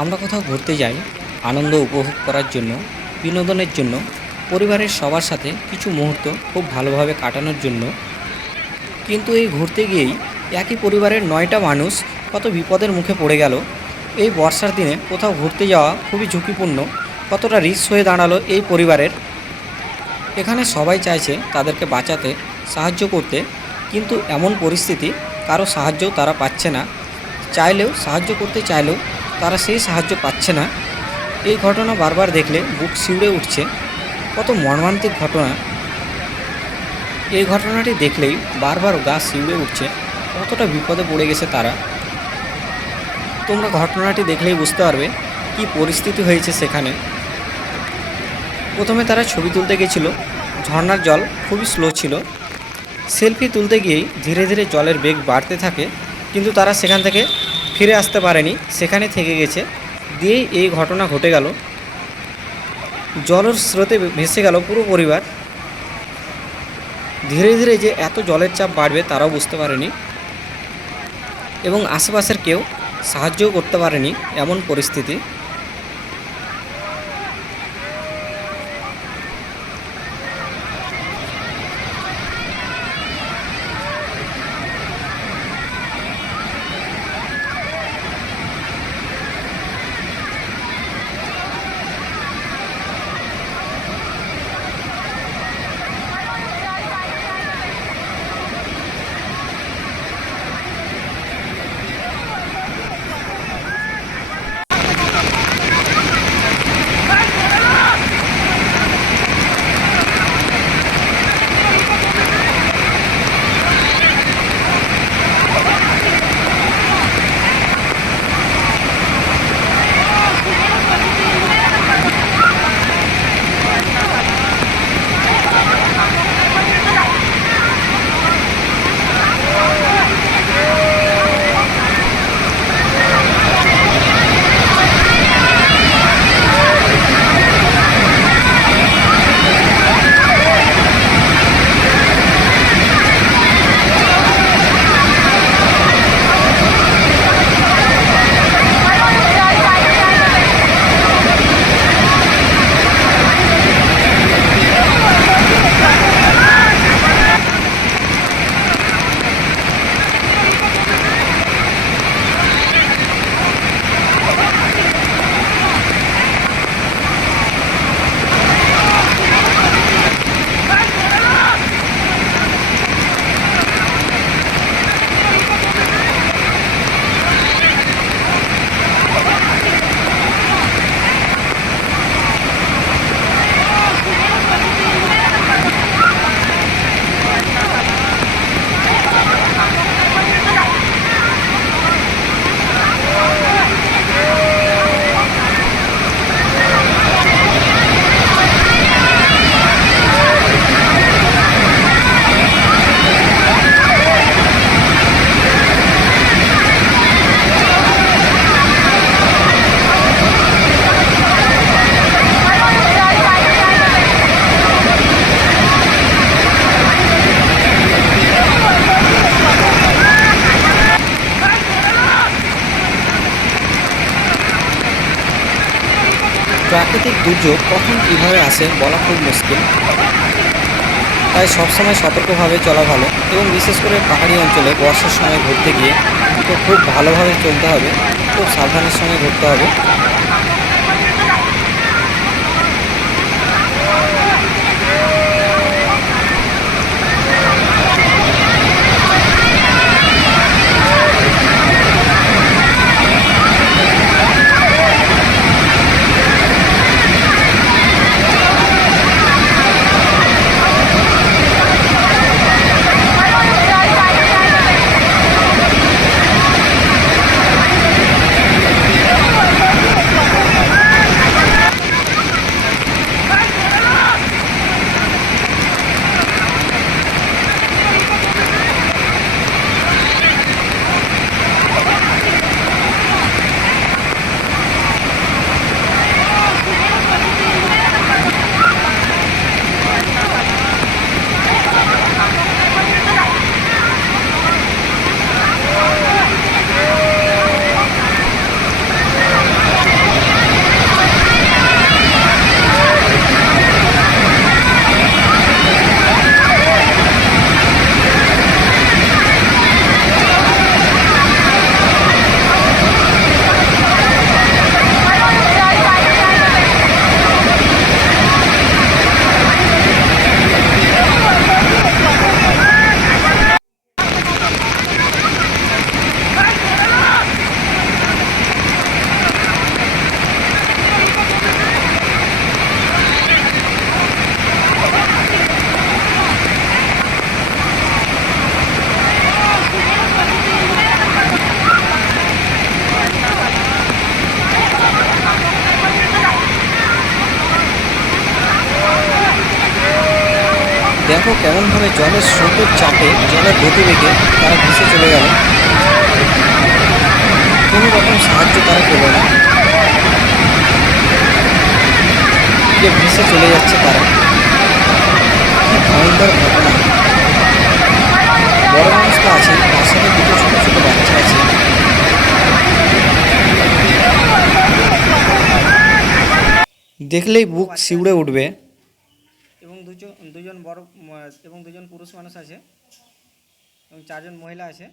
আমরা কোথাও ঘুরতে যাই আনন্দ উপভোগ করার জন্য, বিনোদনের জন্য, পরিবারের সবার সাথে কিছু মুহূর্ত খুব ভালোভাবে কাটানোর জন্য। কিন্তু এই ঘুরতে গিয়েই একই পরিবারের ৯টা মানুষ কত বিপদের মুখে পড়ে গেল। এই বর্ষার দিনে কোথাও ঘুরতে যাওয়া খুবই ঝুঁকিপূর্ণ, কতটা রিস্ক হয়ে দাঁড়ালো এই পরিবারের। এখানে সবাই চাইছে তাদেরকে বাঁচাতে, সাহায্য করতে, কিন্তু এমন পরিস্থিতি কারো সাহায্যও তারা পাচ্ছে না। চাইলেও সাহায্য করতে চাইলেও তারা সেই সাহায্য পাচ্ছে না। এই ঘটনা বারবার দেখলে বুক শিউরে উঠছে, কত মর্মান্তিক ঘটনা। এই ঘটনাটি দেখলেই বারবার গা শিউরে উঠছে, কতটা বিপদে পড়ে গেছে তারা। তোমরা ঘটনাটি দেখলেই বুঝতে পারবে কি পরিস্থিতি হয়েছে সেখানে। প্রথমে তারা ছবি তুলতে গেছিল, ঝর্ণার জল খুবই স্লো ছিল। সেলফি তুলতে গিয়েই ধীরে ধীরে জলের বেগ বাড়তে থাকে, কিন্তু তারা সেখান থেকে ফিরে আসতে পারেনি, সেখানে থেকে গেছে। দিয়েই এই ঘটনা ঘটে গেল। জলের স্রোতে ভেসে গেল পুরো পরিবার। ধীরে ধীরে যে এত জলের চাপ বাড়বে তারাও বুঝতে পারেনি, এবং আশেপাশের কেউ সাহায্যও করতে পারেনি, এমন পরিস্থিতি। প্রাকৃতিক দুর্যোগ কখন কীভাবে আসে বলা খুব মুশকিল, তাই সবসময় সতর্কভাবে চলা ভালো। এবং বিশেষ করে পাহাড়ি অঞ্চলে বর্ষার সময় ঘুরতে গিয়ে তো খুব ভালোভাবে চলতে হবে, খুব সাবধানের সঙ্গে ঘুরতে হবে। দেখো কেমনভাবে জলের স্রোতের চাপে জলের গতিবেগে তারা ভেসে চলে গেল। কোনো রকম সাহায্য তারা পেল না, যে ভেসে চলে যাচ্ছে তারা। কি ভয়ঙ্কর ঘটনা! বড় মানুষ তো আছে, তার সাথে দুটো ছোট ছোট বাচ্চা আছে। দেখলেই বুক শিউড়ে উঠবে। এবং দুজন বড় এবং দুজন পুরুষ মানুষ আছে এবং চারজন মহিলা আছে।